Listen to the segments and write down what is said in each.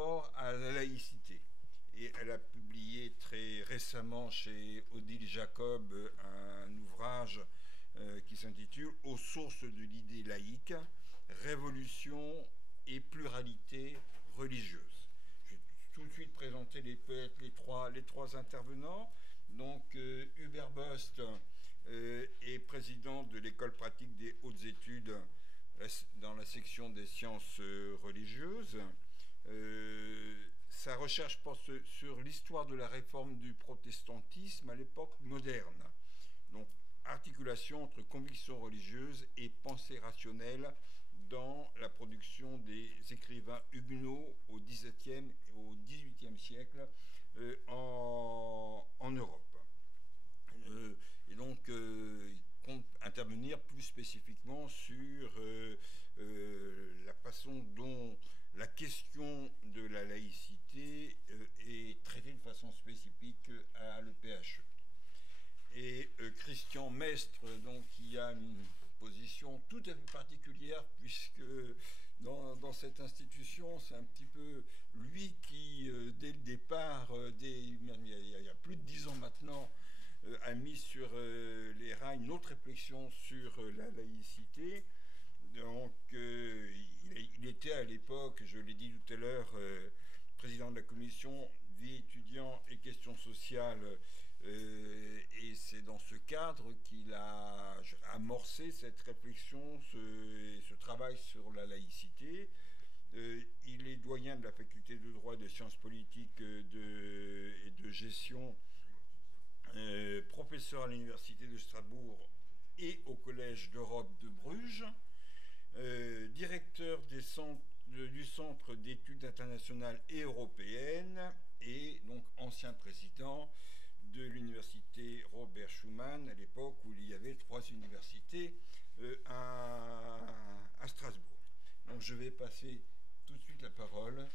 rapport à la laïcité. Et elle a publié très récemment chez Odile Jacob un ouvrage qui s'intitule « Aux sources de l'idée laïque, révolution et pluralité religieuse ». Je vais tout de suite présenter les trois intervenants. Donc Hubert Bost est président de l'école pratique des hautes études dans la section des sciences religieuses. Sa recherche porte sur l'histoire de la réforme du protestantisme à l'époque moderne. Donc, articulation entre convictions religieuses et pensée rationnelle dans la production des écrivains huguenots au XVIIe et au XVIIIe siècle en Europe. Et donc, il compte intervenir plus spécifiquement sur la façon dont la question de la laïcité est traitée de façon spécifique à l'EPHE. Et Christian Mestre, donc, qui a une position tout à fait particulière, puisque dans cette institution, c'est un petit peu lui qui, dès le départ, il y a plus de 10 ans maintenant, a mis sur les rails une autre réflexion sur la laïcité. Donc, il était à l'époque, je l'ai dit tout à l'heure, président de la commission vie étudiant et questions sociales, et c'est dans ce cadre qu'il a amorcé cette réflexion, ce travail sur la laïcité. Il est doyen de la faculté de droit des sciences politiques et de gestion, professeur à l'université de Strasbourg et au Collège d'Europe de Bruges, directeur du Centre d'études internationales et européennes et donc ancien président de l'université Robert Schuman à l'époque où il y avait 3 universités à Strasbourg. Donc je vais passer tout de suite la parole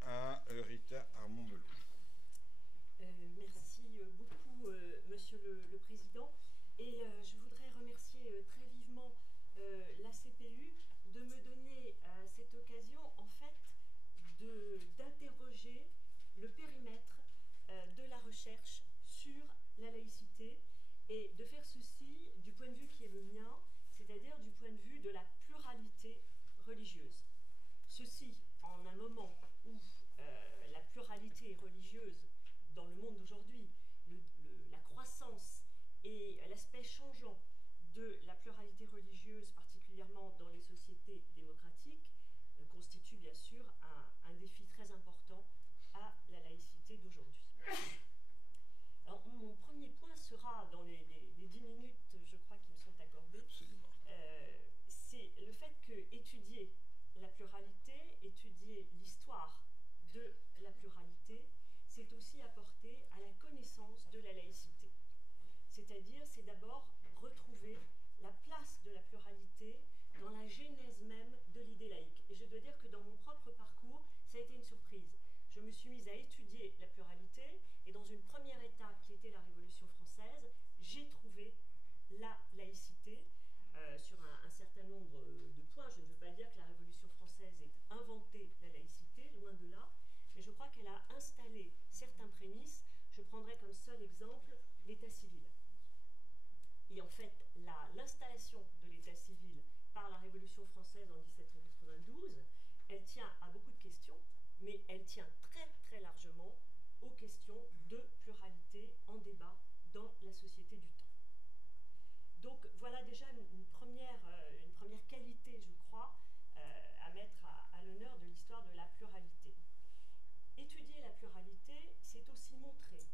à Rita Armand-Belot. Merci beaucoup, Monsieur le Président. Et je voudrais remercier très vivement la CPU de me donner cette occasion, en fait, d'interroger le périmètre de la recherche sur la laïcité et de faire ceci du point de vue qui est le mien, c'est-à-dire du point de vue de la pluralité religieuse. Ceci en un moment où la pluralité religieuse dans le monde d'aujourd'hui, la croissance et l'aspect changeant de la pluralité religieuse, particulièrement dans les sociétés démocratiques, constitue bien sûr un défi très important à la laïcité d'aujourd'hui. Alors, mon premier point sera, dans les 10 minutes, je crois, qui me sont accordées, c'est le fait que étudier la pluralité, étudier l'histoire de la pluralité, c'est aussi apporter à la connaissance de la laïcité. C'est-à-dire, c'est d'abord retrouver la place de la pluralité dans la genèse même de l'idée laïque. Et je dois dire que dans mon propre parcours, ça a été une surprise. Je me suis mise à étudier la pluralité, et dans une première étape qui était la Révolution française, j'ai trouvé la laïcité sur un certain nombre de points. Je ne veux pas dire que la Révolution française ait inventé la laïcité, loin de là, mais je crois qu'elle a installé certains prémices. Je prendrai comme seul exemple l'état civil. Et en fait, l'installation de l'état civil par la Révolution française en 1792, elle tient à beaucoup de questions, mais elle tient très très largement aux questions de pluralité en débat dans la société du temps. Donc voilà déjà une première qualité, je crois, à mettre à l'honneur de l'histoire de la pluralité. Étudier la pluralité, c'est aussi montrer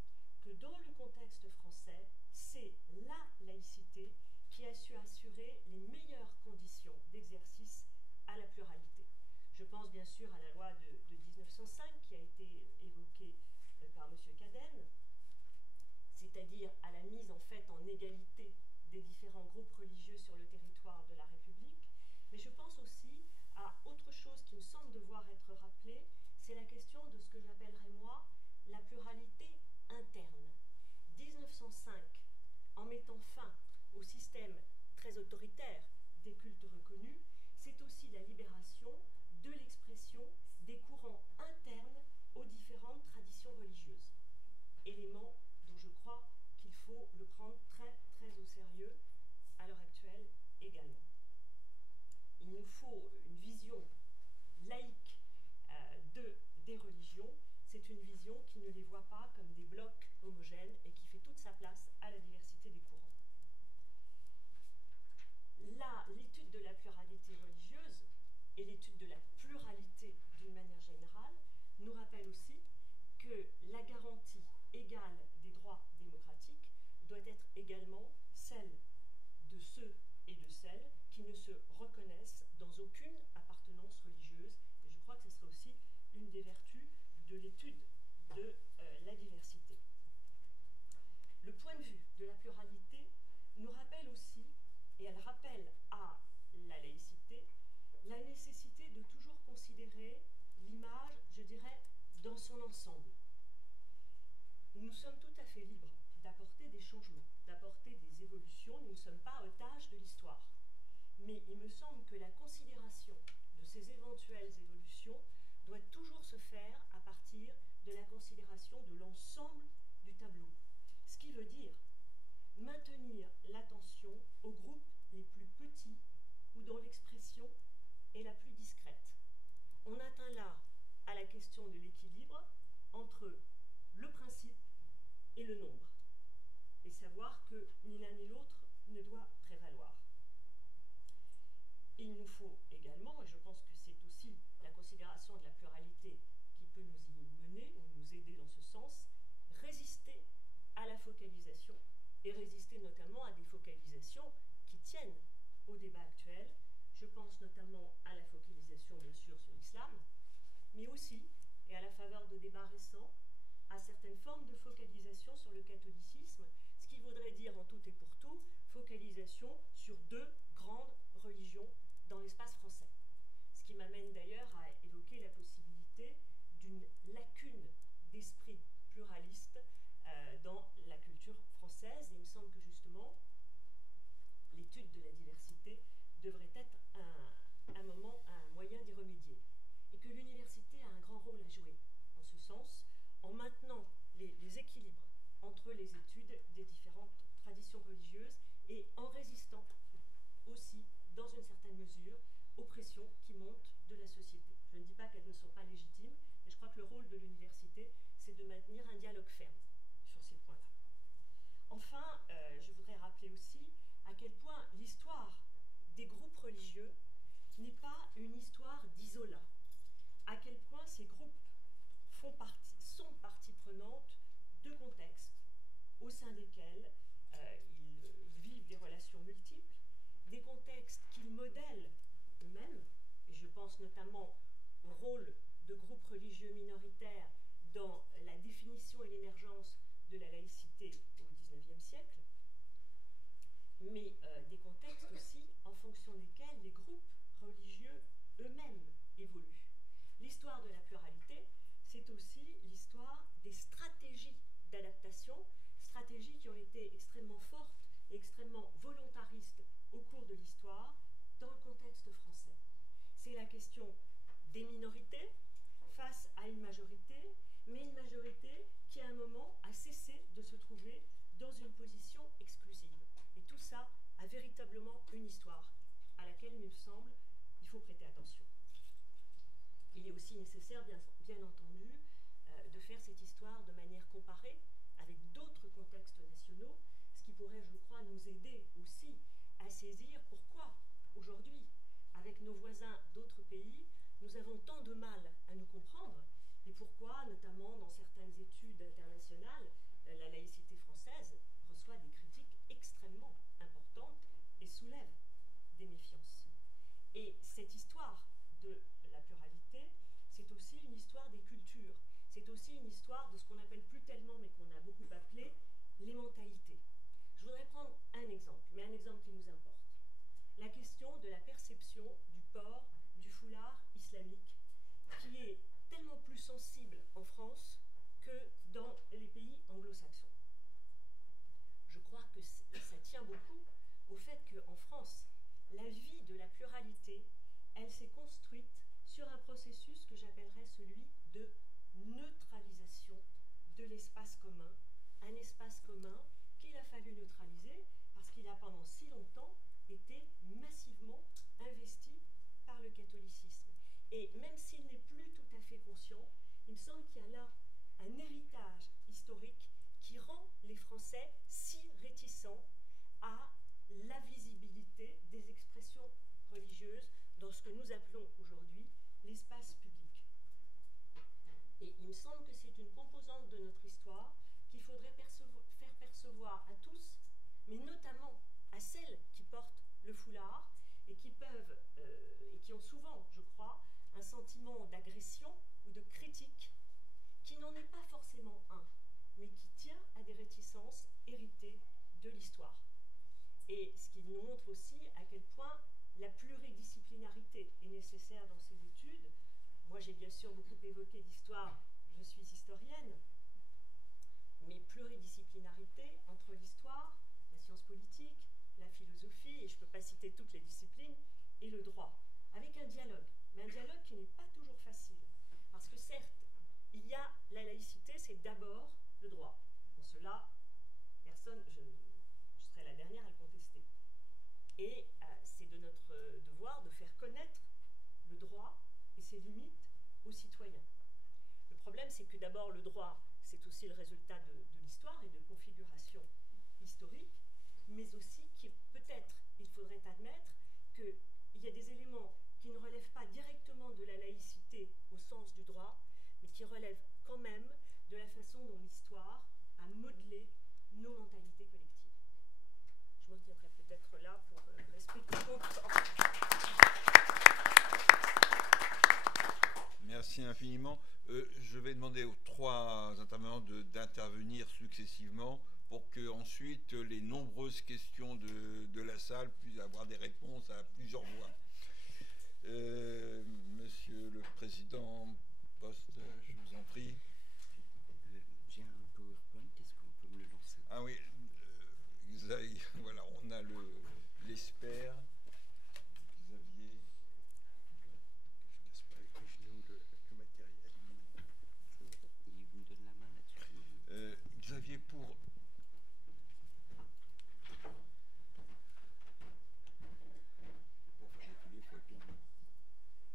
que dans le contexte français, c'est la laïcité qui a su assurer les meilleures conditions d'exercice à la pluralité. Je pense bien sûr à la loi de 1905 qui a été évoquée par M. Cadenne, c'est-à-dire à la mise en fait en égalité des différents groupes religieux sur le territoire de la République. Mais je pense aussi à autre chose qui me semble devoir être rappelée, c'est la question de ce que j'appellerais moi la pluralité interne. 1905, en mettant fin au système très autoritaire des cultes reconnus, c'est aussi la libération de l'expression des courants nous faut une vision laïque des religions, c'est une vision qui ne les voit pas comme des blocs homogènes et qui fait toute sa place à la diversité des courants. Là, l'étude de la pluralité religieuse et l'étude de la pluralité d'une manière générale nous rappelle aussi que la garantie égale des droits démocratiques doit être également celle de ceux et de celles qui ne se reconnaissent dans aucune appartenance religieuse. Et je crois que ce serait aussi une des vertus de l'étude de la diversité. Le point de vue de la pluralité nous rappelle aussi, et elle rappelle à la laïcité, la nécessité de toujours considérer l'image, je dirais, dans son ensemble. Nous sommes tout à fait libres d'apporter des changements, d'apporter des évolutions, nous ne sommes pas otages de l'histoire. Mais il me semble que la considération de ces éventuelles évolutions doit toujours se faire à partir de la considération de l'ensemble du tableau. Ce qui veut dire maintenir l'attention aux groupes les plus petits ou dont l'expression est la plus discrète. On atteint là à la question de l'équilibre entre le principe et le nombre, et savoir que ni l'un ni l'autre ne doit prévaloir. Et il nous faut également, et je pense que c'est aussi la considération de la pluralité qui peut nous y mener ou nous aider dans ce sens, résister à la focalisation et résister notamment à des focalisations qui tiennent au débat actuel. Je pense notamment à la focalisation bien sûr sur l'islam, mais aussi, et à la faveur de débats récents, à certaines formes de focalisation sur le catholicisme, ce qui voudrait dire en tout et pour tout focalisation sur deux grandes religions dans l'espace français. Ce qui m'amène d'ailleurs à évoquer la possibilité d'une lacune d'esprit pluraliste dans la culture française. Et il me semble que justement, l'étude de la diversité devrait être un moyen d'y remédier. Et que l'université a un grand rôle à jouer en ce sens, en maintenant les équilibres entre les études des différentes traditions religieuses et en résistant aussi, dans une certaine mesure, aux pressions qui montent de la société. Je ne dis pas qu'elles ne sont pas légitimes, mais je crois que le rôle de l'université, c'est de maintenir un dialogue ferme sur ces points-là. Enfin, je voudrais rappeler aussi à quel point l'histoire des groupes religieux n'est pas une histoire d'isolat, à quel point ces groupes sont partie prenante de contextes au sein desquels ils vivent des relations multiples, des contextes qu'ils modèlent eux-mêmes, et je pense notamment au rôle de groupes religieux minoritaires dans la définition et l'émergence de la laïcité au XIXe siècle, mais des contextes aussi en fonction desquels les groupes religieux eux-mêmes évoluent. L'histoire de la pluralité, c'est aussi l'histoire des stratégies d'adaptation, stratégies qui ont été extrêmement fortes et extrêmement volontaristes au cours de l'histoire dans le contexte français. C'est la question des minorités face à une majorité, mais une majorité qui à un moment a cessé de se trouver dans une position exclusive. Et tout ça a véritablement une histoire à laquelle, il me semble, il faut prêter attention. Il est aussi nécessaire, bien entendu, de faire cette histoire de manière comparée avec d'autres contextes nationaux, ce qui pourrait, je crois, nous aider aussi à saisir pourquoi, aujourd'hui, avec nos voisins d'autres pays, nous avons tant de mal à nous comprendre, et pourquoi, notamment dans certaines études internationales, la laïcité française reçoit des critiques extrêmement importantes et soulève des méfiances. Et cette histoire de la pluralité, c'est aussi une histoire des cultures, c'est aussi une histoire de ce qu'on n'appelle plus tellement, mais qu'on a beaucoup appelé, les mentalités. Je voudrais prendre un exemple, mais un exemple qui nous importe. La question de la perception du port du foulard islamique, qui est tellement plus sensible en France que dans les pays anglo-saxons. Je crois que ça tient beaucoup au fait qu'en France, la vie de la pluralité, elle s'est construite sur un processus que j'appellerais celui de neutralisation de l'espace commun, un espace commun qu'il a fallu neutraliser parce qu'il a pendant si longtemps été massivement investi le catholicisme. Et même s'il n'est plus tout à fait conscient, il me semble qu'il y a là un héritage historique qui rend les Français si réticents à la visibilité des expressions religieuses dans ce que nous appelons aujourd'hui l'espace public. Et il me semble que c'est une composante de notre histoire qu'il faudrait faire percevoir à tous, mais notamment à celles qui portent le foulard et qui peuvent, et qui ont souvent, je crois, un sentiment d'agression ou de critique qui n'en est pas forcément un, mais qui tient à des réticences héritées de l'histoire. Et ce qui nous montre aussi à quel point la pluridisciplinarité est nécessaire dans ces études. Moi, j'ai bien sûr beaucoup évoqué l'histoire, je suis historienne, mais pluridisciplinarité entre l'histoire, la science politique, la philosophie, et je ne peux pas citer toutes les disciplines, et le droit, avec un dialogue, mais un dialogue qui n'est pas toujours facile. Parce que certes, il y a la laïcité, c'est d'abord le droit. En cela, personne, je serai la dernière à le contester. Et c'est de notre devoir de faire connaître le droit et ses limites aux citoyens. Le problème, c'est que d'abord, le droit, c'est aussi le résultat de l'histoire et de configuration historique, mais aussi que peut-être il faudrait admettre qu'il y a des éléments qui ne relèvent pas directement de la laïcité au sens du droit, mais qui relèvent quand même de la façon dont l'histoire a modelé nos mentalités collectives. Je m'en tiendrai peut-être là pour respecter mon temps. Merci infiniment. Je vais demander aux trois intervenants d'intervenir successivement pour que ensuite les nombreuses questions de la salle puissent avoir des réponses à plusieurs voix. Monsieur le Président Post, je vous en prie. J'ai un PowerPoint, est-ce qu'on peut me le lancer? Ah oui, voilà, on a l'espère. Xavier. Je casse pas avec les genoux le matériel. Il vous me donne la main là-dessus. Xavier, pour faire défiler, il faut être bien.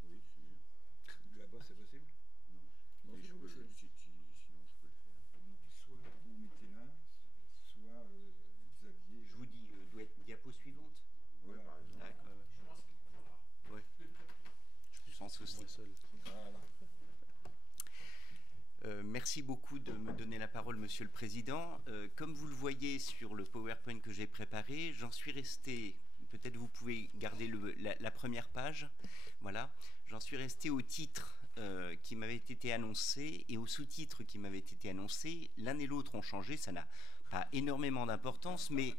Oui, c'est mieux. Là-bas, c'est possible? Non. Non, Mais c'est je pas peux, possible. sinon je peux le faire. Donc, soit vous mettez là, soit Xavier. Je vous dis, doit être diapo suivante. Voilà, par exemple. D'accord. Ouais. Je sans souci. Moi seul. Voilà. Merci beaucoup de me donner la parole, Monsieur le Président. Comme vous le voyez sur le PowerPoint que j'ai préparé, j'en suis resté, peut-être vous pouvez garder la première page, voilà, j'en suis resté au titre qui m'avait été annoncé et au sous-titre qui m'avait été annoncé. L'un et l'autre ont changé, ça n'a pas énormément d'importance, mais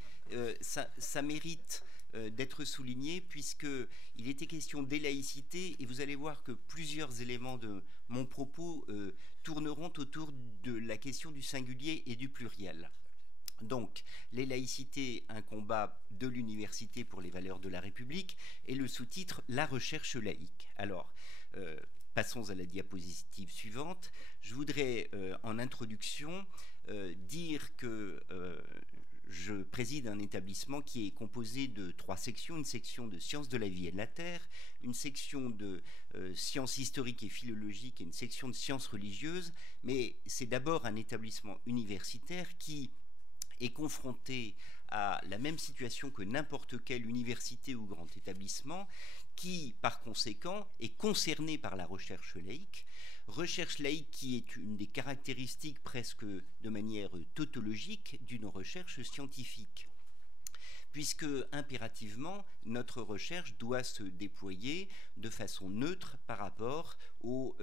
ça mérite d'être souligné puisqu'il était question des laïcités et vous allez voir que plusieurs éléments de mon propos tourneront autour de la question du singulier et du pluriel. Donc, les laïcités, un combat de l'université pour les valeurs de la République, et le sous-titre « La recherche laïque ». Alors, passons à la diapositive suivante. Je voudrais, en introduction, dire que je préside un établissement qui est composé de 3 sections, une section de sciences de la vie et de la terre, une section de sciences historiques et philologiques et une section de sciences religieuses, mais c'est d'abord un établissement universitaire qui est confronté à la même situation que n'importe quelle université ou grand établissement, qui, par conséquent, est concerné par la recherche laïque qui est une des caractéristiques presque de manière tautologique d'une recherche scientifique. Puisque, impérativement, notre recherche doit se déployer de façon neutre par rapport aux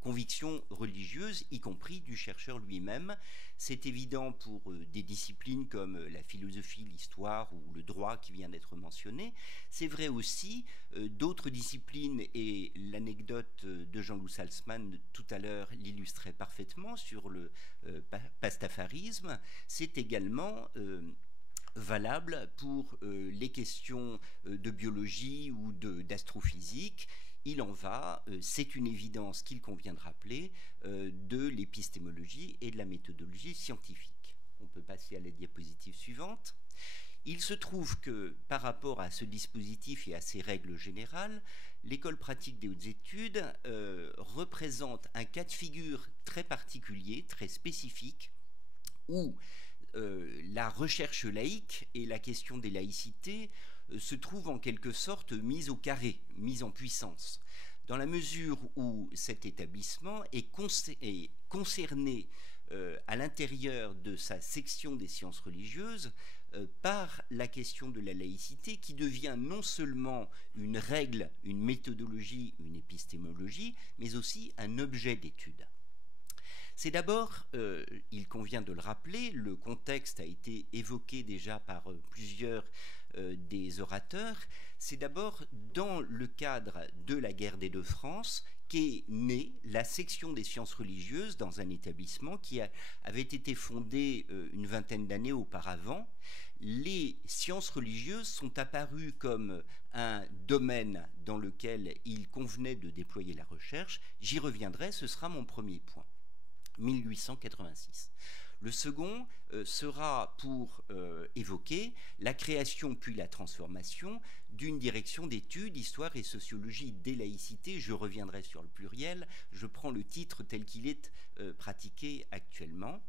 convictions religieuses, y compris du chercheur lui-même. C'est évident pour des disciplines comme la philosophie, l'histoire ou le droit qui vient d'être mentionné. C'est vrai aussi d'autres disciplines, et l'anecdote de Jean-Loup Salzman tout à l'heure l'illustrait parfaitement sur le pastafarisme. C'est également valable pour les questions de biologie ou d'astrophysique. Il en va, c'est une évidence qu'il convient de rappeler, de l'épistémologie et de la méthodologie scientifique. On peut passer à la diapositive suivante. Il se trouve que par rapport à ce dispositif et à ces règles générales, l'école pratique des hautes études représente un cas de figure très particulier, très spécifique, où la recherche laïque et la question des laïcités se trouvent en quelque sorte mises au carré, mises en puissance, dans la mesure où cet établissement est concerné à l'intérieur de sa section des sciences religieuses par la question de la laïcité, qui devient non seulement une règle, une méthodologie, une épistémologie, mais aussi un objet d'étude. C'est d'abord, il convient de le rappeler, le contexte a été évoqué déjà par plusieurs des orateurs, c'est d'abord dans le cadre de la guerre des deux France qu'est née la section des sciences religieuses dans un établissement qui avait été fondé une vingtaine d'années auparavant. Les sciences religieuses sont apparues comme un domaine dans lequel il convenait de déployer la recherche. J'y reviendrai, ce sera mon premier point. 1886. Le second sera pour évoquer la création puis la transformation d'une direction d'études, histoire et sociologie des laïcités. Je reviendrai sur le pluriel, je prends le titre tel qu'il est pratiqué actuellement.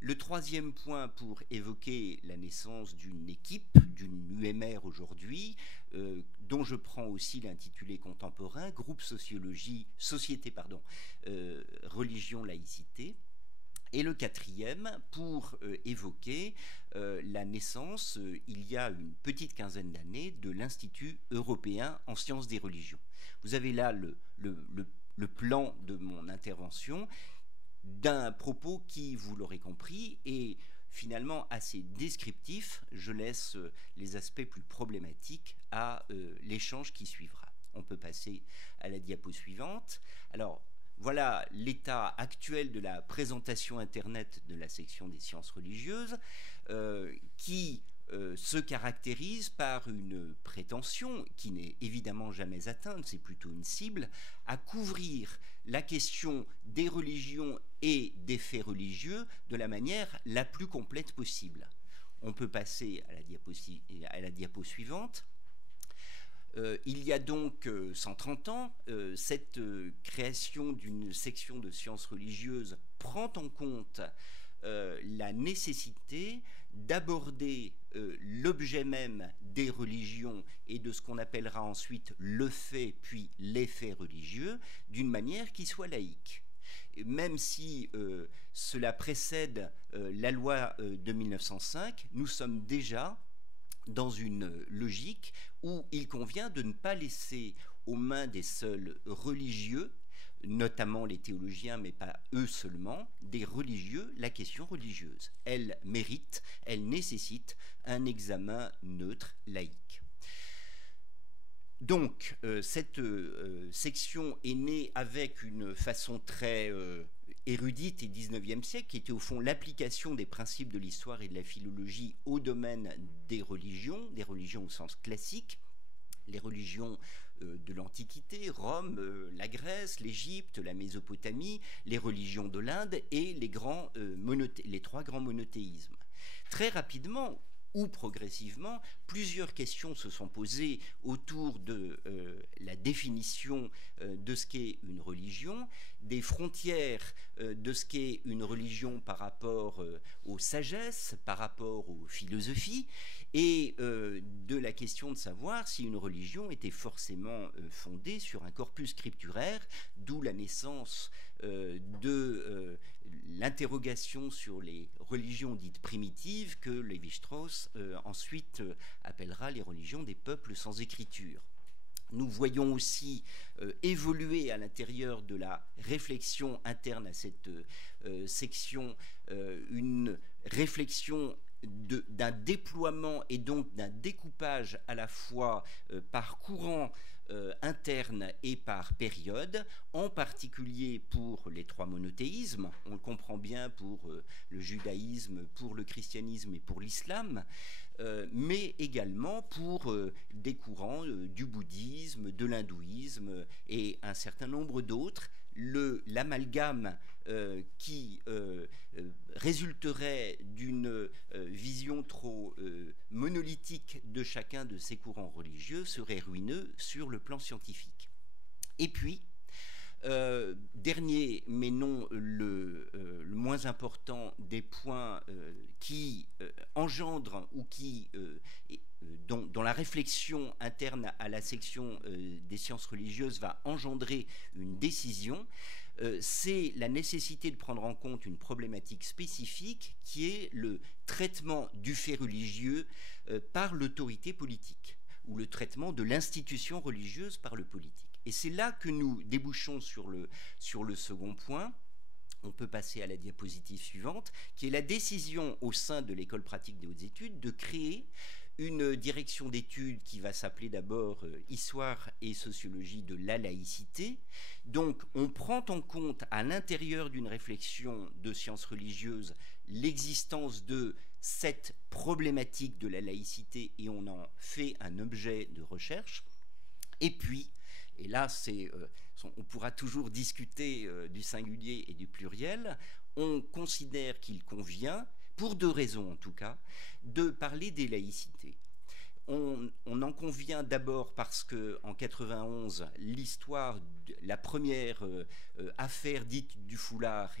Le troisième point pour évoquer la naissance d'une équipe, d'une UMR aujourd'hui, dont je prends aussi l'intitulé contemporain, groupe sociologie, société, religion, laïcité. Et le quatrième, pour évoquer la naissance, il y a une petite quinzaine d'années, de l'Institut européen en sciences des religions. Vous avez là le plan de mon intervention, d'un propos qui, vous l'aurez compris, est finalement assez descriptif. Je laisse les aspects plus problématiques à l'échange qui suivra. On peut passer à la diapo suivante. Alors, voilà l'état actuel de la présentation Internet de la section des sciences religieuses qui se caractérise par une prétention qui n'est évidemment jamais atteinte, c'est plutôt une cible, à couvrir la question des religions et des faits religieux de la manière la plus complète possible. On peut passer à la diapo suivante. Il y a donc 130 ans, cette création d'une section de sciences religieuses prend en compte la nécessité d'aborder l'objet même des religions et de ce qu'on appellera ensuite le fait puis les faits religieux d'une manière qui soit laïque. Et même si cela précède la loi de 1905, nous sommes déjà dans une logique où il convient de ne pas laisser aux mains des seuls religieux, notamment les théologiens, mais pas eux seulement, des religieux, la question religieuse. Elle mérite, elle nécessite un examen neutre, laïque. Donc, cette section est née avec une façon très érudite et 19e siècle, qui était au fond l'application des principes de l'histoire et de la philologie au domaine des religions au sens classique, les religions de l'Antiquité, Rome, la Grèce, l'Égypte, la Mésopotamie, les religions de l'Inde et les trois grands monothéismes. Très rapidement, ou progressivement, plusieurs questions se sont posées autour de la définition de ce qu'est une religion, des frontières de ce qu'est une religion par rapport aux sagesses, par rapport aux philosophies, et de la question de savoir si une religion était forcément fondée sur un corpus scripturaire, d'où la naissance de l'interrogation sur les religions dites primitives que Lévi-Strauss ensuite appellera les religions des peuples sans écriture. Nous voyons aussi évoluer à l'intérieur de la réflexion interne à cette section une réflexion d'un déploiement et donc d'un découpage à la fois par courant interne et par période, en particulier pour les trois monothéismes, on le comprend bien pour le judaïsme, pour le christianisme et pour l'islam, mais également pour des courants du bouddhisme, de l'hindouisme et un certain nombre d'autres, l'amalgame qui résulterait d'une vision trop monolithique de chacun de ces courants religieux serait ruineux sur le plan scientifique. Et puis, dernier, mais non le moins important des points qui engendrent ou dont la réflexion interne à la section des sciences religieuses va engendrer une décision, c'est la nécessité de prendre en compte une problématique spécifique qui est le traitement du fait religieux par l'autorité politique, ou le traitement de l'institution religieuse par le politique. Et c'est là que nous débouchons sur le second point. On peut passer à la diapositive suivante, qui est la décision au sein de l'école pratique des hautes études de créer une direction d'études qui va s'appeler d'abord Histoire et sociologie de la laïcité. Donc on prend en compte à l'intérieur d'une réflexion de sciences religieuses l'existence de cette problématique de la laïcité et on en fait un objet de recherche. Et puis, et là on pourra toujours discuter du singulier et du pluriel, on considère qu'il convient, pour deux raisons en tout cas, de parler des laïcités. On en convient d'abord parce qu'en 91, l'histoire, la première affaire dite du foulard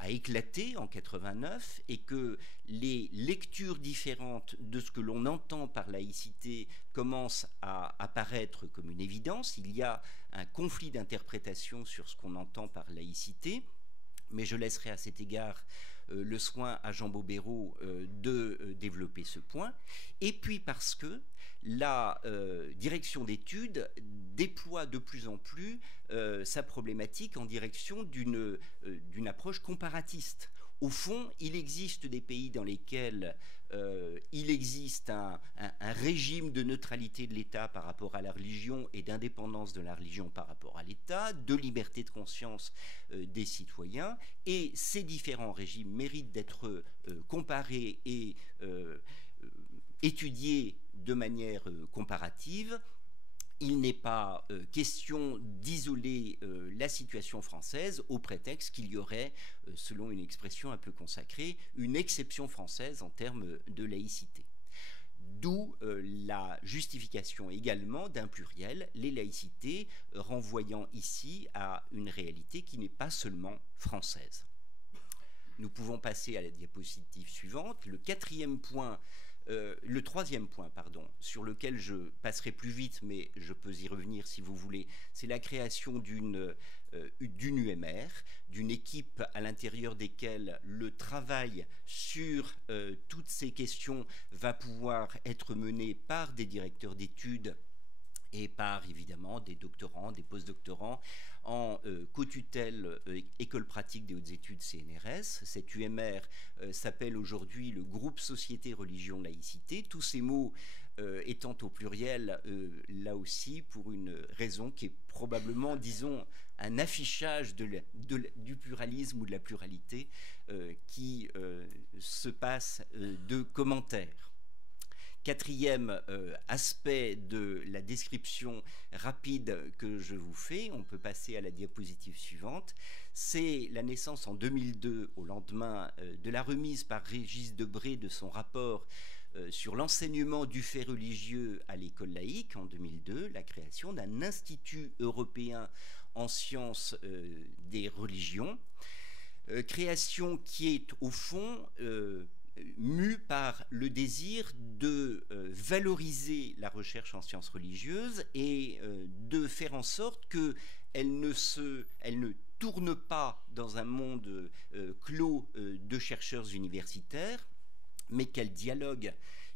a éclaté en 89 et que les lectures différentes de ce que l'on entend par laïcité commencent à apparaître comme une évidence. Il y a un conflit d'interprétation sur ce qu'on entend par laïcité, mais je laisserai à cet égard le soin à Jean Bobéro de développer ce point. Et puis parce que la direction d'études déploie de plus en plus sa problématique en direction d'une approche comparatiste. Au fond, il existe des pays dans lesquels il existe un régime de neutralité de l'État par rapport à la religion et d'indépendance de la religion par rapport à l'État, de liberté de conscience des citoyens, et ces différents régimes méritent d'être comparés et étudiés de manière comparative. Il n'est pas question d'isoler la situation française au prétexte qu'il y aurait, selon une expression un peu consacrée, une exception française en termes de laïcité. D'où la justification également d'un pluriel, les laïcités, renvoyant ici à une réalité qui n'est pas seulement française. Nous pouvons passer à la diapositive suivante. Le troisième point, sur lequel je passerai plus vite, mais je peux y revenir si vous voulez, c'est la création d'une UMR, d'une équipe à l'intérieur desquelles le travail sur toutes ces questions va pouvoir être mené par des directeurs d'études et par évidemment des doctorants, des post-doctorants en co-tutelle École pratique des hautes études CNRS. Cette UMR s'appelle aujourd'hui le groupe Société, Religion, Laïcité, tous ces mots étant au pluriel, là aussi pour une raison qui est probablement, disons, un affichage du pluralisme ou de la pluralité qui se passe de commentaires. Quatrième aspect de la description rapide que je vous fais, on peut passer à la diapositive suivante, c'est la naissance en 2002, au lendemain de la remise par Régis Debray de son rapport sur l'enseignement du fait religieux à l'école laïque en 2002, la création d'un institut européen en sciences des religions, création qui est au fond mue par le désir de valoriser la recherche en sciences religieuses et de faire en sorte qu'elle ne tourne pas dans un monde clos de chercheurs universitaires, mais qu'elle dialogue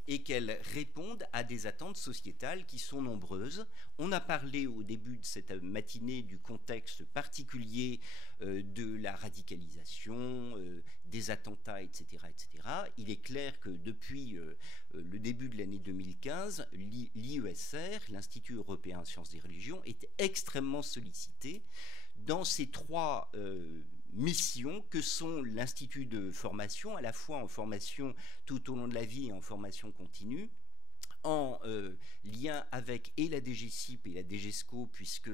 et qu'elle réponde à des attentes sociétales qui sont nombreuses. On a parlé au début de cette matinée du contexte particulier de la radicalisation, des attentats, etc., etc. Il est clair que depuis le début de l'année 2015, l'IESR, l'Institut européen en sciences des religions, est extrêmement sollicité dans ces trois missions que sont l'institut de formation, à la fois en formation tout au long de la vie et en formation continue, en lien avec et la DGCIP et la DGESCO, puisque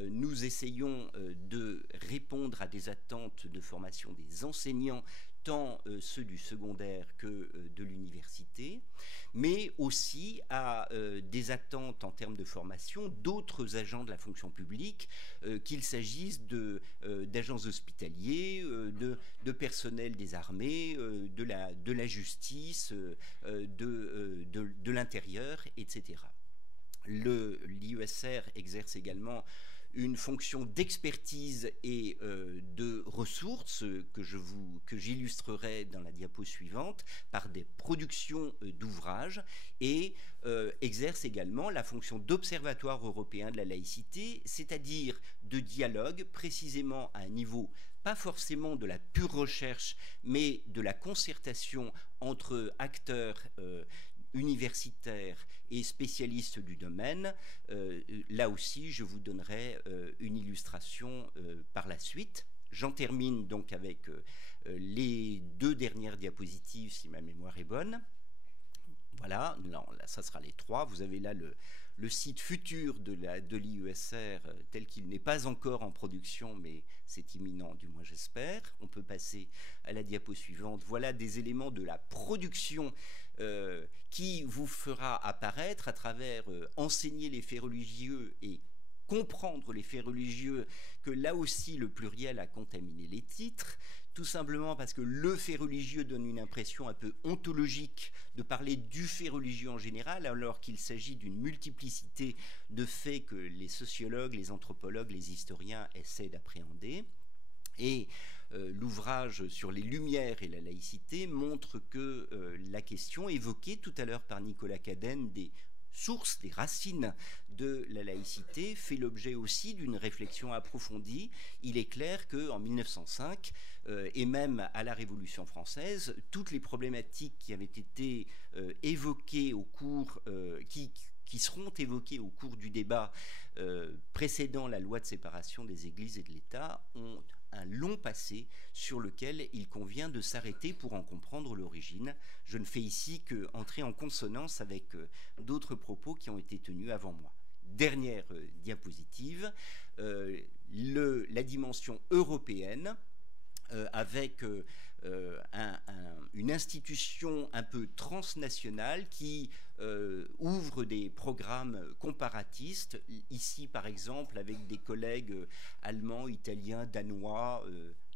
nous essayons de répondre à des attentes de formation des enseignants, tant ceux du secondaire que de l'université, mais aussi à des attentes en termes de formation d'autres agents de la fonction publique, qu'il s'agisse d'agents hospitaliers, de personnel des armées, de la justice, de l'intérieur, etc. L'IESR exerce également une fonction d'expertise et de ressources que j'illustrerai dans la diapo suivante par des productions d'ouvrages et exerce également la fonction d'observatoire européen de la laïcité, c'est-à-dire de dialogue précisément à un niveau pas forcément de la pure recherche, mais de la concertation entre acteurs universitaires et spécialistes du domaine. Là aussi, je vous donnerai une illustration par la suite. J'en termine donc avec les 2 dernières diapositives, si ma mémoire est bonne. Voilà, non, là, ça sera les 3. Vous avez là le site futur de l'IESR tel qu'il n'est pas encore en production, mais c'est imminent, du moins j'espère. On peut passer à la diapo suivante. Voilà des éléments de la production qui vous fera apparaître à travers enseigner les faits religieux et comprendre les faits religieux, que là aussi le pluriel a contaminé les titres, tout simplement parce que le fait religieux donne une impression un peu ontologique de parler du fait religieux en général, alors qu'il s'agit d'une multiplicité de faits que les sociologues, les anthropologues, les historiens essaient d'appréhender. Et l'ouvrage sur les Lumières et la laïcité montre que la question évoquée tout à l'heure par Nicolas Cadenne des sources, des racines de la laïcité fait l'objet aussi d'une réflexion approfondie. Il est clair qu'en 1905 et même à la Révolution française, toutes les problématiques qui avaient été évoquées au cours, qui seront évoquées au cours du débat précédant la loi de séparation des Églises et de l'État ont un long passé sur lequel il convient de s'arrêter pour en comprendre l'origine. Je ne fais ici qu'entrer en consonance avec d'autres propos qui ont été tenus avant moi. Dernière diapositive, la dimension européenne avec une institution un peu transnationale qui ouvre des programmes comparatistes, ici par exemple avec des collègues allemands, italiens, danois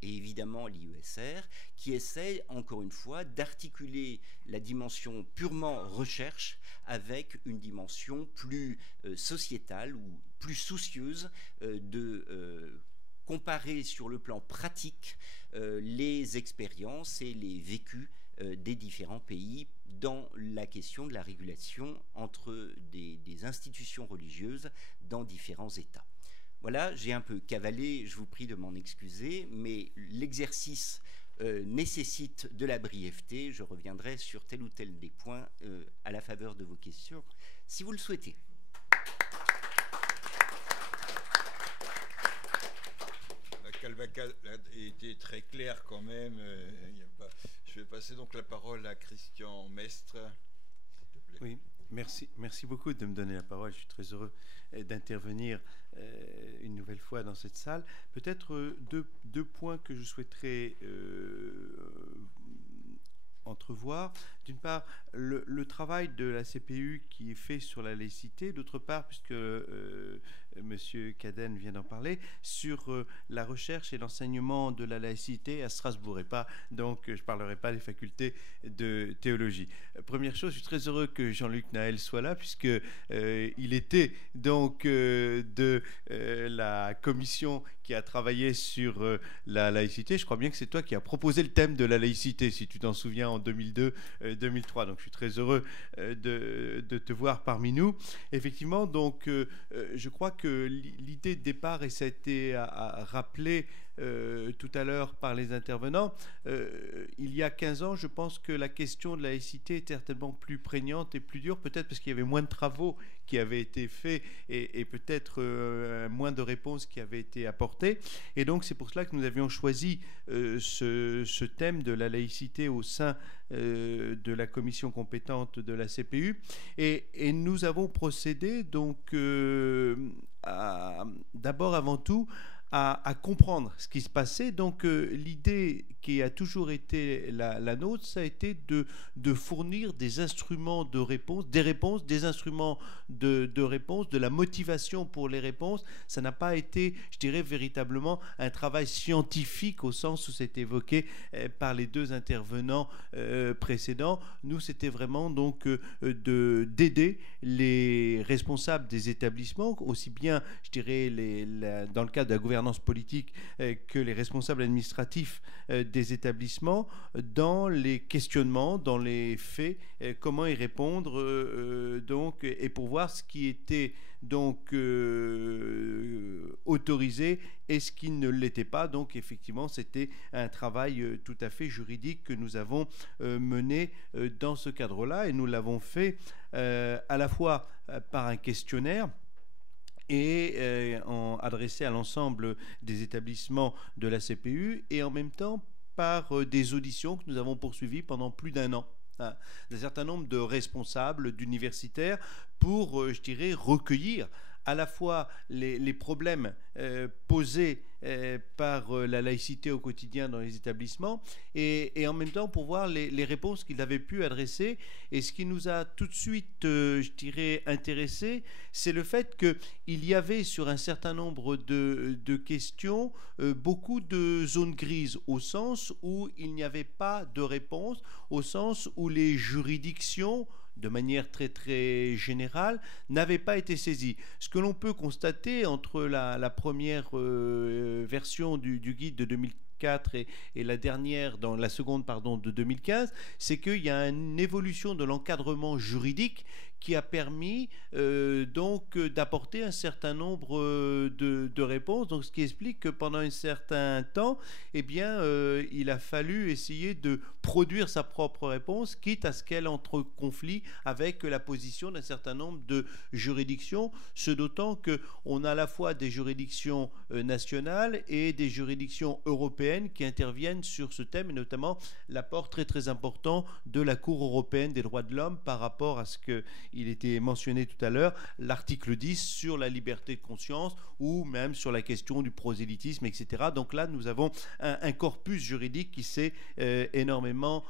et évidemment l'IESR, qui essaie encore une fois d'articuler la dimension purement recherche avec une dimension plus sociétale ou plus soucieuse de comparer sur le plan pratique les expériences et les vécus des différents pays dans la question de la régulation entre des institutions religieuses dans différents États. Voilà, j'ai un peu cavalé, je vous prie de m'en excuser, mais l'exercice nécessite de la brièveté. Je reviendrai sur tel ou tel des points à la faveur de vos questions, si vous le souhaitez. Calvaca a été très clair quand même. Je vais passer donc la parole à Christian Mestre. Oui, merci beaucoup de me donner la parole. Je suis très heureux d'intervenir une nouvelle fois dans cette salle. Peut-être deux points que je souhaiterais entrevoir. D'une part, le travail de la CPU qui est fait sur la laïcité, d'autre part, puisque Monsieur Cadenne vient d'en parler, sur la recherche et l'enseignement de la laïcité à Strasbourg, et pas, donc je ne parlerai pas des facultés de théologie. Première chose, je suis très heureux que Jean-Luc Naël soit là, puisque il était donc de la commission qui a travaillé sur la laïcité. Je crois bien que c'est toi qui as proposé le thème de la laïcité, si tu t'en souviens, en 2002-2003. Donc je suis très heureux de te voir parmi nous. Effectivement, donc je crois que l'idée de départ, et ça a été rappelé tout à l'heure par les intervenants, il y a 15 ans, je pense que la question de la laïcité était certainement plus prégnante et plus dure, peut-être parce qu'il y avait moins de travaux qui avaient été faits et peut-être moins de réponses qui avaient été apportées. Et donc c'est pour cela que nous avions choisi ce thème de la laïcité au sein de la commission compétente de la CPU. Et nous avons procédé donc d'abord avant tout à comprendre ce qui se passait. Donc l'idée qui a toujours été la nôtre, ça a été de fournir des instruments de réponse, des instruments de réponse, de la motivation pour les réponses. Ça n'a pas été, je dirais, véritablement un travail scientifique au sens où c'est évoqué par les deux intervenants précédents. Nous, c'était vraiment donc d'aider les responsables des établissements, aussi bien, je dirais, dans le cadre de la gouvernance politique que les responsables administratifs des établissements, dans les questionnements, dans les faits, comment y répondre donc, et pour voir ce qui était donc autorisé et ce qui ne l'était pas. Donc effectivement, c'était un travail tout à fait juridique que nous avons mené dans ce cadre-là, et nous l'avons fait à la fois par un questionnaire et adressé à l'ensemble des établissements de la CPU, et en même temps par des auditions que nous avons poursuivies pendant plus d'un an d'un certain nombre de responsables, d'universitaires, pour, je dirais, recueillir à la fois les problèmes posés par la laïcité au quotidien dans les établissements, et en même temps pour voir les réponses qu'ils avaient pu adresser. Et ce qui nous a tout de suite, je dirais, intéressé, c'est le fait qu'il y avait sur un certain nombre de questions beaucoup de zones grises, au sens où il n'y avait pas de réponse, au sens où les juridictions, de manière très très générale, n'avait pas été saisie. Ce que l'on peut constater entre la première version du guide de 2004 et la dernière, dans la seconde, de 2015, c'est qu'il y a une évolution de l'encadrement juridique qui a permis donc d'apporter un certain nombre de réponses. Donc, ce qui explique que pendant un certain temps, eh bien, il a fallu essayer de produire sa propre réponse, quitte à ce qu'elle entre en conflit avec la position d'un certain nombre de juridictions, ce d'autant qu'on a à la fois des juridictions nationales et des juridictions européennes qui interviennent sur ce thème, et notamment l'apport très très important de la Cour européenne des droits de l'homme par rapport à ce qu'il était mentionné tout à l'heure, l'article 10 sur la liberté de conscience, ou même sur la question du prosélytisme, etc. Donc là, nous avons un corpus juridique qui s'est énormément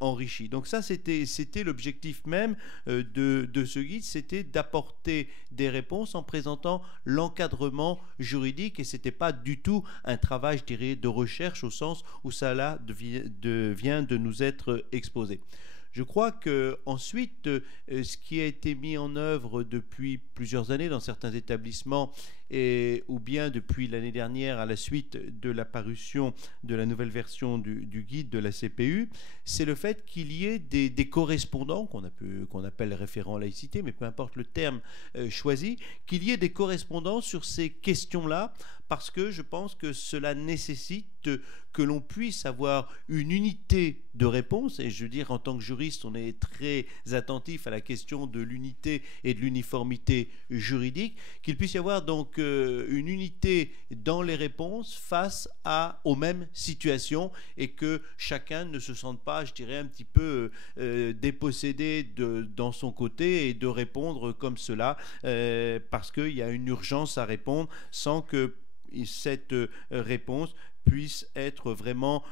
enrichi. Donc ça, c'était l'objectif même de ce guide, c'était d'apporter des réponses en présentant l'encadrement juridique, et c'était pas du tout un travail, je dirais, de recherche au sens où ça là vient de nous être exposé. Je crois qu'ensuite, ce qui a été mis en œuvre depuis plusieurs années dans certains établissements, ou bien depuis l'année dernière à la suite de la parution de la nouvelle version du guide de la CPU, c'est le fait qu'il y ait des correspondants, qu'on appelle référents laïcité, mais peu importe le terme choisi, qu'il y ait des correspondants sur ces questions-là, parce que je pense que cela nécessite que l'on puisse avoir une unité de réponse. Et je veux dire, en tant que juriste, on est très attentif à la question de l'unité et de l'uniformité juridique, qu'il puisse y avoir donc une unité dans les réponses face aux mêmes situations, et que chacun ne se sente pas, je dirais, un petit peu dépossédé dans son côté, et de répondre comme cela, parce qu'il y a une urgence à répondre sans que cette réponse puisse être vraiment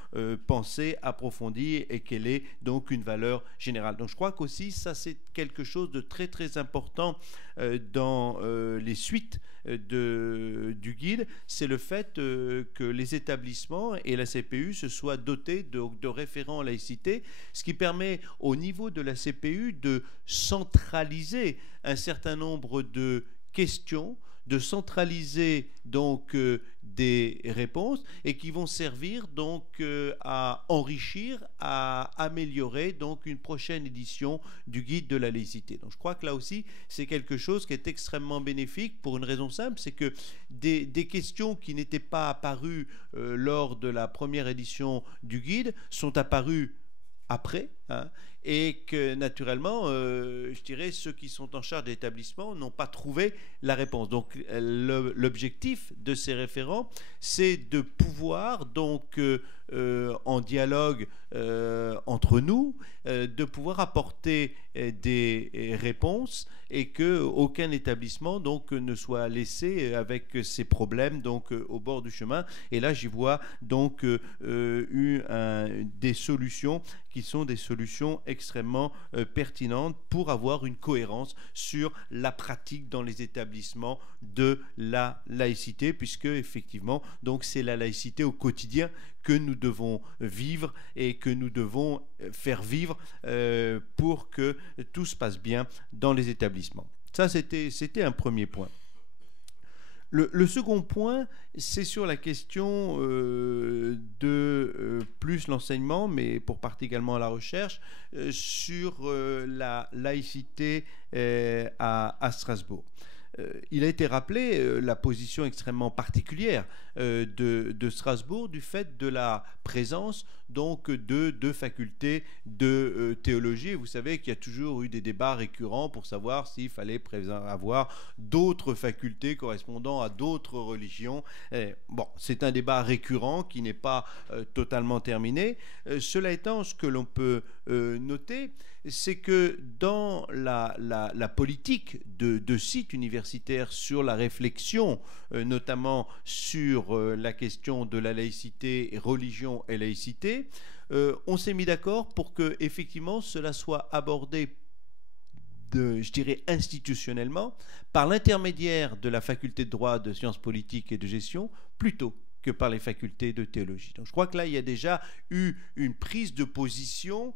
pensée, approfondie, et qu'elle ait donc une valeur générale. Donc je crois qu'aussi ça, c'est quelque chose de très très important dans les suites du guide, c'est le fait que les établissements et la CPU se soient dotés de référents en laïcité, ce qui permet au niveau de la CPU de centraliser un certain nombre de questions, de centraliser donc des réponses, et qui vont servir donc à enrichir, à améliorer donc une prochaine édition du guide de la laïcité. Donc je crois que là aussi c'est quelque chose qui est extrêmement bénéfique, pour une raison simple, c'est que des questions qui n'étaient pas apparues lors de la première édition du guide sont apparues après, hein, et que naturellement, je dirais, ceux qui sont en charge de l'établissement n'ont pas trouvé la réponse. Donc l'objectif de ces référents, c'est de pouvoir, donc, en dialogue entre nous, de pouvoir apporter des réponses et qu'aucun établissement donc ne soit laissé avec ses problèmes donc au bord du chemin. Et là, j'y vois donc des solutions qui sont des solutions extrêmement pertinentes pour avoir une cohérence sur la pratique dans les établissements de la laïcité, puisque effectivement, donc c'est la laïcité au quotidien que nous devons vivre et que nous devons faire vivre pour que tout se passe bien dans les établissements. Ça, c'était un premier point. Le second point, c'est sur la question de plus l'enseignement, mais pour partie également à la recherche, sur la laïcité à Strasbourg. Il a été rappelé la position extrêmement particulière de Strasbourg du fait de la présence donc de deux facultés de théologie. Vous savez qu'il y a toujours eu des débats récurrents pour savoir s'il fallait avoir d'autres facultés correspondant à d'autres religions. Bon, c'est un débat récurrent qui n'est pas totalement terminé. Cela étant, ce que l'on peut noter, c'est que dans la politique de sites universitaires sur la réflexion, notamment sur la question de la laïcité, religion et laïcité, on s'est mis d'accord pour que effectivement cela soit abordé, je dirais institutionnellement, par l'intermédiaire de la faculté de droit, de sciences politiques et de gestion, plutôt que par les facultés de théologie. Donc je crois que là, il y a déjà eu une prise de position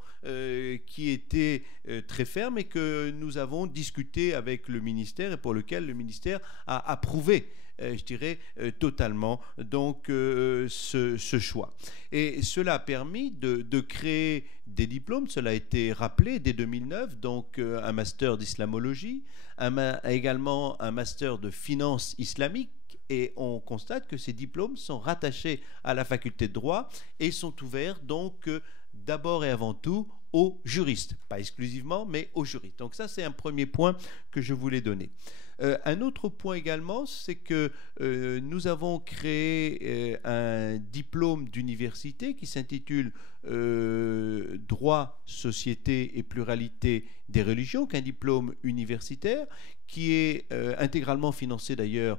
qui était très ferme et que nous avons discuté avec le ministère et pour lequel le ministère a approuvé, je dirais, totalement donc ce choix. Et cela a permis de créer des diplômes, cela a été rappelé dès 2009, donc un master d'islamologie, également un master de finance islamique, et on constate que ces diplômes sont rattachés à la faculté de droit et sont ouverts donc d'abord et avant tout aux juristes, pas exclusivement, mais aux juristes. Donc ça, c'est un premier point que je voulais donner. Un autre point également, c'est que nous avons créé un diplôme d'université qui s'intitule Droit, société et pluralité des religions, qu'un diplôme universitaire qui est intégralement financé d'ailleurs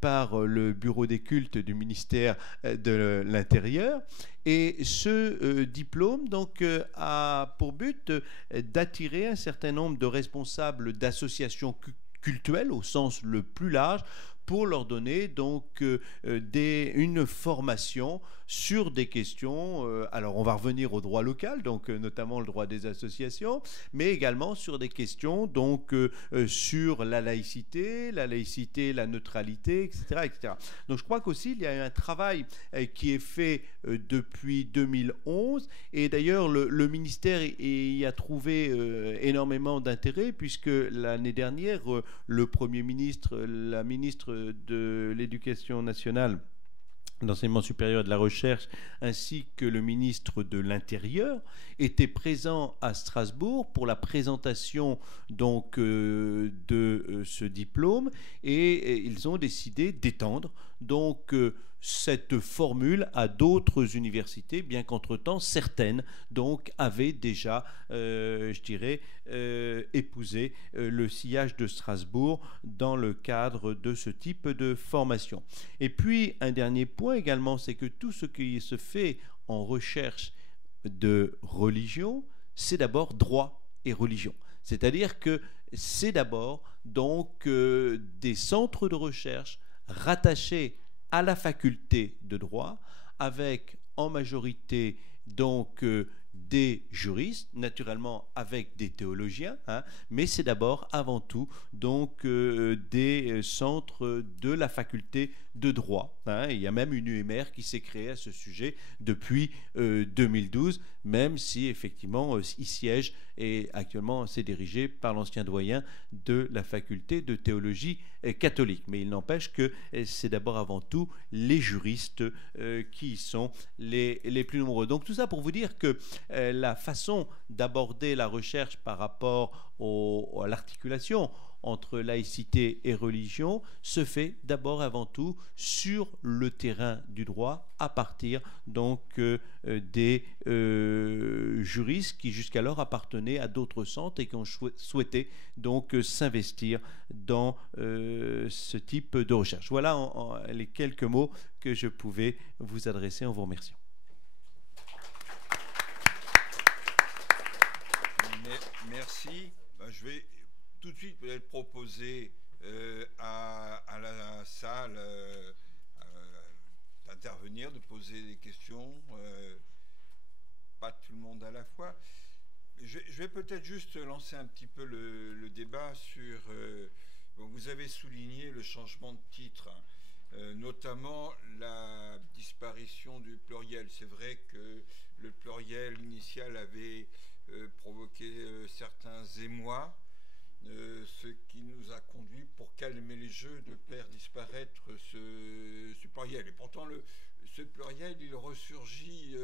par le bureau des cultes du ministère de l'Intérieur. Et ce diplôme donc, a pour but d'attirer un certain nombre de responsables d'associations cultuelles au sens le plus large pour leur donner donc une formation sur des questions, alors on va revenir au droit local, donc notamment le droit des associations, mais également sur des questions donc sur la laïcité, la neutralité, etc., etc. Donc je crois qu'aussi il y a eu un travail qui est fait depuis 2011, et d'ailleurs le ministère y a trouvé énormément d'intérêt, puisque l'année dernière, le Premier ministre, la ministre de l'Éducation nationale, d'enseignement supérieur et de la recherche, ainsi que le ministre de l'Intérieur étaient présents à Strasbourg pour la présentation donc de ce diplôme, et ils ont décidé d'étendre donc cette formule à d'autres universités, bien qu'entre-temps certaines donc avaient déjà, je dirais, épousé le sillage de Strasbourg dans le cadre de ce type de formation. Et puis un dernier point également, c'est que tout ce qui se fait en recherche de religion, c'est d'abord droit et religion. C'est-à-dire que c'est d'abord donc des centres de recherche rattachés à la faculté de droit, avec en majorité donc des juristes, naturellement avec des théologiens, mais c'est d'abord avant tout donc des centres de la faculté de droit, hein. Il y a même une UMR qui s'est créée à ce sujet depuis 2012, même si effectivement il siège et actuellement c'est dirigé par l'ancien doyen de la faculté de théologie catholique. Mais il n'empêche que c'est d'abord avant tout les juristes qui sont les plus nombreux. Donc tout ça pour vous dire que la façon d'aborder la recherche par rapport à l'articulation entre laïcité et religion se fait d'abord avant tout sur le terrain du droit à partir donc des juristes qui jusqu'alors appartenaient à d'autres centres et qui ont souhaité donc s'investir dans ce type de recherche. Voilà les quelques mots que je pouvais vous adresser en vous remerciant. Merci. Je vais tout de suite peut-être proposer à la salle d'intervenir, de poser des questions. Pas tout le monde à la fois. Je vais peut-être juste lancer un petit peu le débat sur... vous avez souligné le changement de titre, notamment la disparition du pluriel. C'est vrai que le pluriel initial avait provoqué certains émois, ce qui nous a conduit, pour calmer les jeux, de faire disparaître ce pluriel. Et pourtant, ce pluriel, il ressurgit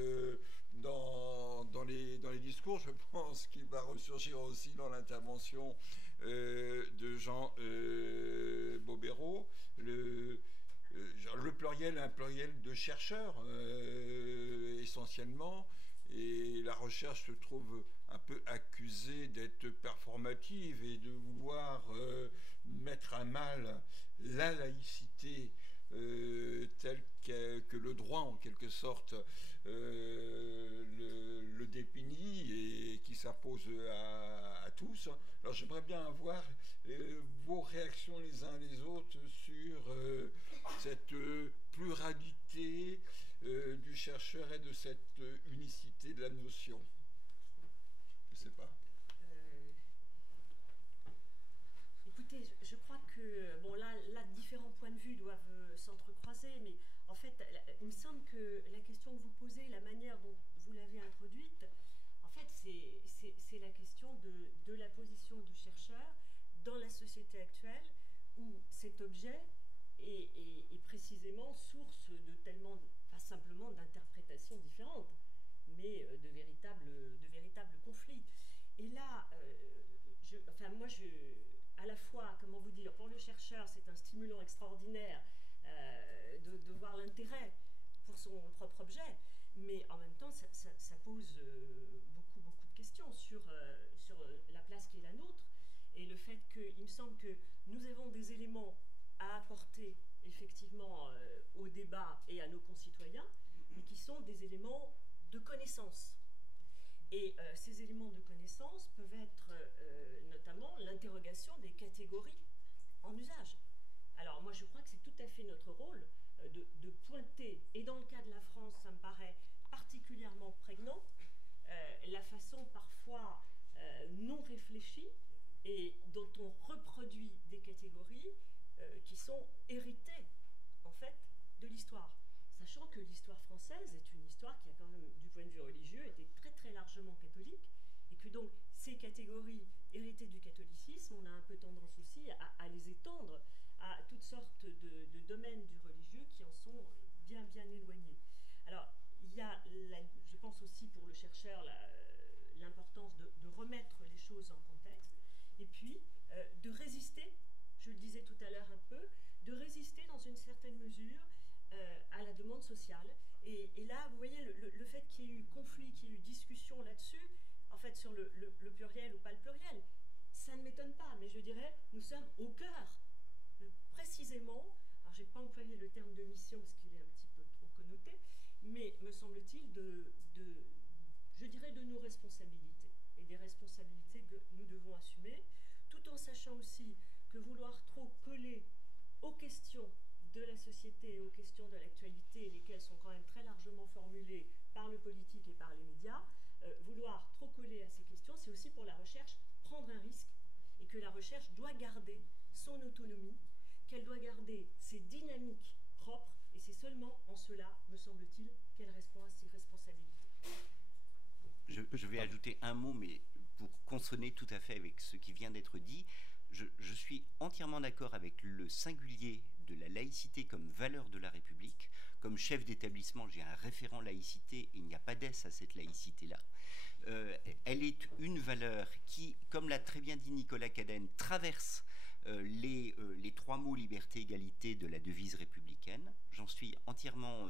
dans les discours. Je pense qu'il va ressurgir aussi dans l'intervention de Jean Bobéro. Le pluriel est un pluriel de chercheurs, essentiellement, et la recherche se trouve un peu accusée d'être performative et de vouloir mettre à mal la laïcité telle que le droit, en quelque sorte, le définit et qui s'impose à tous. Alors j'aimerais bien avoir vos réactions les uns les autres sur cette pluralité du chercheur et de cette unicité de la notion. Je ne sais pas. Écoutez, je crois que, bon là, différents points de vue doivent s'entrecroiser, mais en fait, il me semble que la question que vous posez, la manière dont vous l'avez introduite, en fait, c'est la question de la position du chercheur dans la société actuelle, où cet objet est précisément source de tellement, pas simplement d'interprétations différentes, mais de véritables conflits. Et là, à la fois, comment vous dire, pour le chercheur, c'est un stimulant extraordinaire de voir l'intérêt pour son propre objet, mais en même temps, ça pose beaucoup de questions sur la place qui est la nôtre, et le fait qu'il me semble que nous avons des éléments à apporter effectivement au débat et à nos concitoyens, mais qui sont des éléments de connaissance. Et ces éléments de connaissance peuvent être notamment l'interrogation des catégories en usage. Alors moi je crois que c'est tout à fait notre rôle de pointer, et dans le cas de la France ça me paraît particulièrement prégnant, la façon parfois non réfléchie et dont on reproduit des catégories qui sont héritées en fait de l'histoire. Sachant que l'histoire française est une histoire qui a quand même, du point de vue religieux, été très très largement catholique, et que donc ces catégories héritées du catholicisme, on a un peu tendance aussi à les étendre à toutes sortes de domaines du religieux qui en sont bien éloignés. Alors, il y a, je pense aussi pour le chercheur, l'importance de remettre les choses en contexte, et puis de résister, je le disais tout à l'heure un peu, de résister dans une certaine mesure à la demande sociale. Et là, vous voyez, le fait qu'il y ait eu conflit, qu'il y ait eu discussion là-dessus, en fait, sur le pluriel ou pas le pluriel, ça ne m'étonne pas, mais je dirais, nous sommes au cœur, précisément, alors je n'ai pas employé le terme de mission parce qu'il est un petit peu trop connoté, mais me semble-t-il je dirais de nos responsabilités, et des responsabilités que nous devons assumer, tout en sachant aussi que vouloir trop coller aux questions de la société et aux questions de l'actualité, lesquelles sont quand même très largement formulées par le politique et par les médias, vouloir trop coller à ces questions, c'est aussi pour la recherche prendre un risque, et que la recherche doit garder son autonomie, qu'elle doit garder ses dynamiques propre, et c'est seulement en cela, me semble-t-il, qu'elle répond à ses responsabilités. Je vais ajouter un mot, mais pour consonner tout à fait avec ce qui vient d'être dit, je suis entièrement d'accord avec le singulier de la laïcité comme valeur de la République. Comme chef d'établissement, j'ai un référent laïcité et il n'y a pas d'ess à cette laïcité-là. Elle est une valeur qui, comme l'a très bien dit Nicolas Cadenne, traverse les trois mots liberté, égalité de la devise républicaine. J'en suis entièrement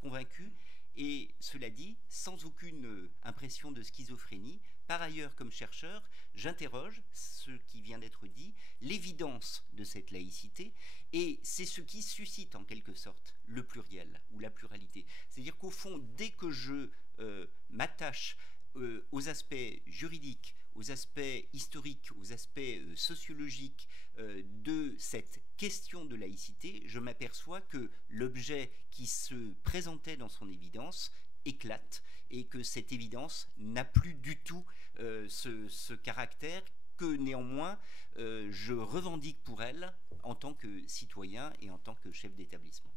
convaincu. Et cela dit, sans aucune impression de schizophrénie, par ailleurs, comme chercheur, j'interroge ce qui vient d'être dit, l'évidence de cette laïcité, et c'est ce qui suscite en quelque sorte le pluriel ou la pluralité. C'est-à-dire qu'au fond, dès que je m'attache aux aspects juridiques, aux aspects historiques, aux aspects sociologiques de cette question de laïcité, je m'aperçois que l'objet qui se présentait dans son évidence éclate et que cette évidence n'a plus du tout ce caractère que néanmoins je revendique pour elle en tant que citoyen et en tant que chef d'établissement.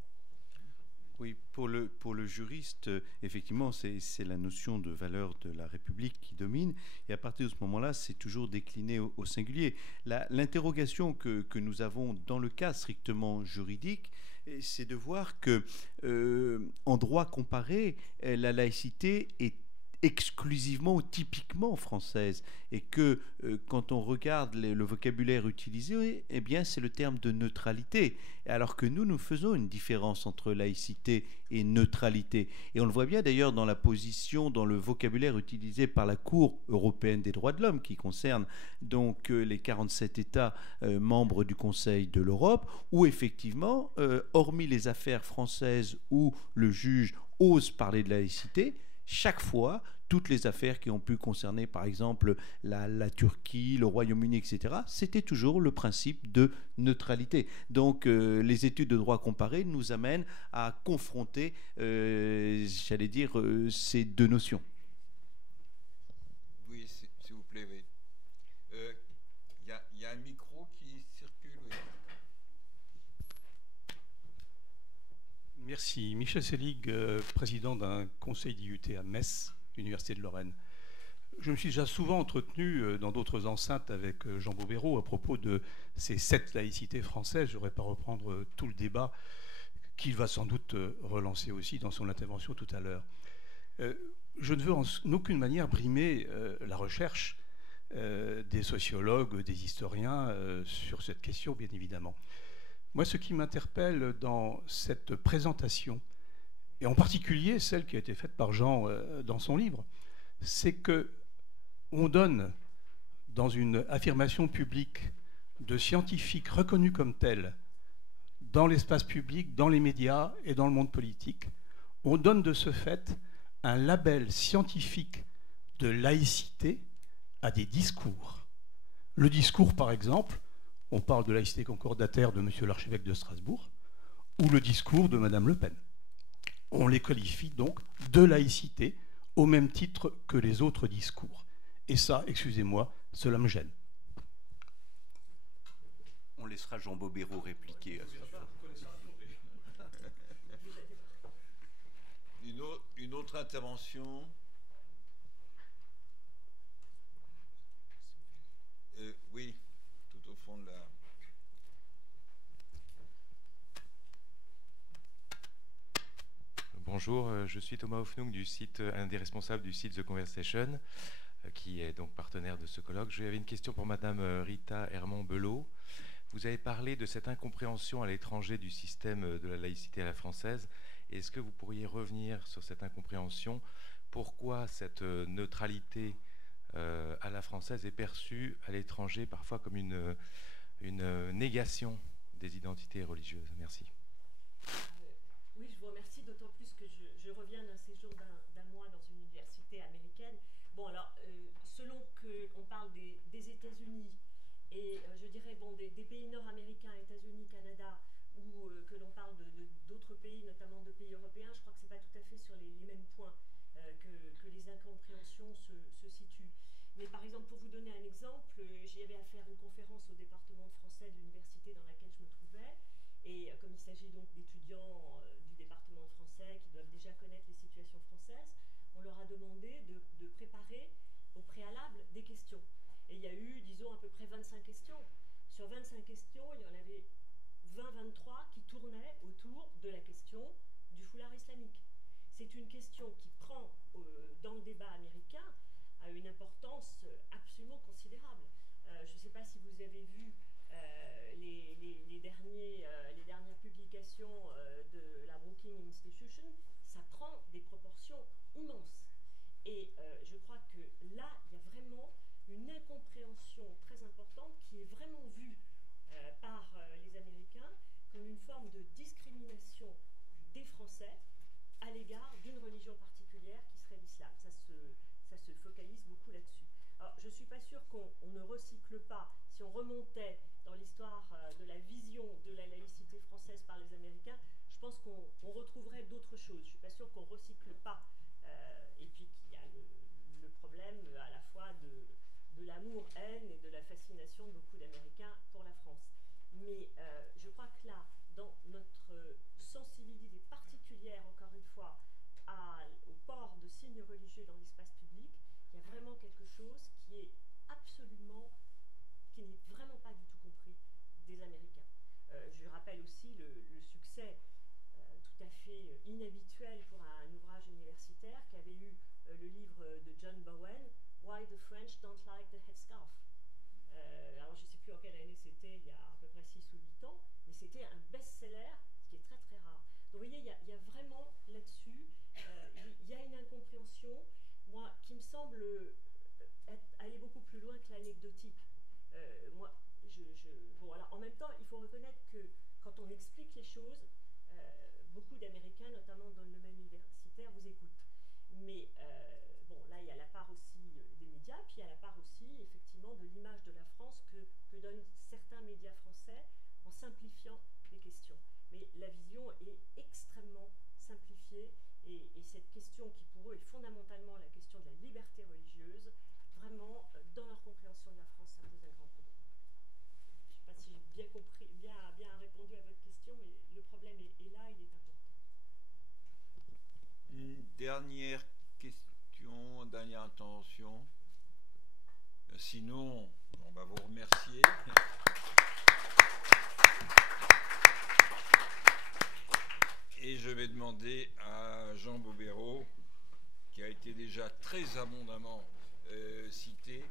Oui, pour le juriste, effectivement, c'est la notion de valeur de la République qui domine. Et à partir de ce moment-là, c'est toujours décliné au singulier. L'interrogation que nous avons dans le cas strictement juridique, c'est de voir que, en droit comparé, la laïcité est exclusivement ou typiquement française, et que quand on regarde le vocabulaire utilisé, eh bien c'est le terme de neutralité, alors que nous faisons une différence entre laïcité et neutralité, et on le voit bien d'ailleurs dans la position, dans le vocabulaire utilisé par la Cour européenne des droits de l'homme, qui concerne donc les 47 États membres du Conseil de l'Europe, où effectivement, hormis les affaires françaises où le juge ose parler de laïcité, chaque fois, toutes les affaires qui ont pu concerner, par exemple, la Turquie, le Royaume-Uni, etc., c'était toujours le principe de neutralité. Donc, les études de droit comparé nous amènent à confronter, j'allais dire, ces deux notions. Oui, s'il vous plaît, oui. Il y a un micro qui circule. Oui. Merci. Michel Selig, président d'un conseil d'IUT à Metz, Université de Lorraine. Je me suis déjà souvent entretenu dans d'autres enceintes avec Jean Bobéro à propos de ces 7 laïcités françaises. Je ne vais pas reprendre tout le débat qu'il va sans doute relancer aussi dans son intervention tout à l'heure. Je ne veux en aucune manière brimer la recherche des sociologues, des historiens sur cette question, bien évidemment. Moi, ce qui m'interpelle dans cette présentation, et en particulier celle qui a été faite par Jean dans son livre, c'est qu'on donne, dans une affirmation publique de scientifiques reconnus comme tels, dans l'espace public, dans les médias et dans le monde politique, on donne de ce fait un label scientifique de laïcité à des discours. Le discours, par exemple, on parle de laïcité concordataire de M. l'archevêque de Strasbourg, ou le discours de Mme Le Pen. On les qualifie donc de laïcité au même titre que les autres discours. Et ça, excusez-moi, cela me gêne. On laissera Jean Bobéro répliquer à ça. Une autre intervention. Oui, tout au fond de la... Bonjour, je suis Thomas Hoffnung du site, un des responsables du site The Conversation, qui est donc partenaire de ce colloque. J'avais une question pour Madame Rita Hermand-Belot. Vous avez parlé de cette incompréhension à l'étranger du système de la laïcité à la française. Est-ce que vous pourriez revenir sur cette incompréhension? Pourquoi cette neutralité à la française est perçue à l'étranger parfois comme une négation des identités religieuses? Merci. Oui, je vous remercie, d'autant plus que je reviens d'un séjour d'un mois dans une université américaine. Bon, alors, selon qu'on parle des États-Unis et je dirais bon, des pays nord-américains, États-Unis, Canada, ou que l'on parle d'autres pays, notamment de pays européens, je crois que ce n'est pas tout à fait sur les mêmes points que les incompréhensions se situent. Mais par exemple, pour vous donner un exemple, j'y avais à faire une conférence au département de français de l'université dans laquelle je me trouvais, Et comme il s'agit donc d'étudiants du département français qui doivent déjà connaître les situations françaises, on leur a demandé de préparer au préalable des questions. Et il y a eu, disons, à peu près 25 questions. Sur 25 questions, il y en avait 20-23 qui tournaient autour de la question du foulard islamique. C'est une question qui prend, dans le débat américain, une importance absolument considérable. Je ne sais pas si vous avez vu les dernières publications de la Brookings Institution, ça prend des proportions immenses. Et je crois que là, il y a vraiment une incompréhension très importante qui est vraiment vue par les Américains comme une forme de discrimination des Français à l'égard d'une religion particulière qui serait l'islam. Ça se focalise beaucoup là-dessus. Alors, je ne suis pas sûre qu'on ne recycle pas, si on remontait dans l'histoire de la vision de la laïcité française par les Américains, je pense qu'on retrouverait d'autres choses. Je ne suis pas sûre qu'on ne recycle pas. Et puis qu'il y a le problème à la fois de l'amour-haine et de la fascination de beaucoup d'Américains pour la France. Mais je crois que là, dans notre sensibilité particulière, encore une fois, au port de signes religieux dans l'espace public, il y a vraiment quelque chose qui n'est vraiment pas du tout compris des Américains. Je rappelle aussi le succès tout à fait inhabituel pour un ouvrage universitaire qui avait eu le livre de John Bowen, Why the French Don't Like the Headscarf. Alors je ne sais plus en quelle année c'était, il y a à peu près 6 ou 8 ans, mais c'était un best-seller, ce qui est très très rare. Donc vous voyez, il y a vraiment là-dessus, il y a une incompréhension, moi, qui me semble aller beaucoup plus loin que l'anecdotique. Bon, alors, en même temps, il faut reconnaître que quand on explique les choses, beaucoup d'Américains, notamment dans le domaine universitaire, vous écoutent. Mais bon, là, il y a la part aussi des médias, puis il y a la part aussi, effectivement, de l'image de la France que donnent certains médias français en simplifiant les questions. Mais la vision est extrêmement simplifiée, et cette question qui, pour eux, est fondamentalement la question de la liberté religieuse, vraiment, dans leur compréhension de la France, ça pose un grand problème. Je ne sais pas si j'ai bien compris, bien répondu à votre question, mais le problème est là, il est important. Une dernière question, dernière intervention. Sinon, on va vous remercier. Et je vais demander à Jean Bobéro, qui a été déjà très abondamment cité,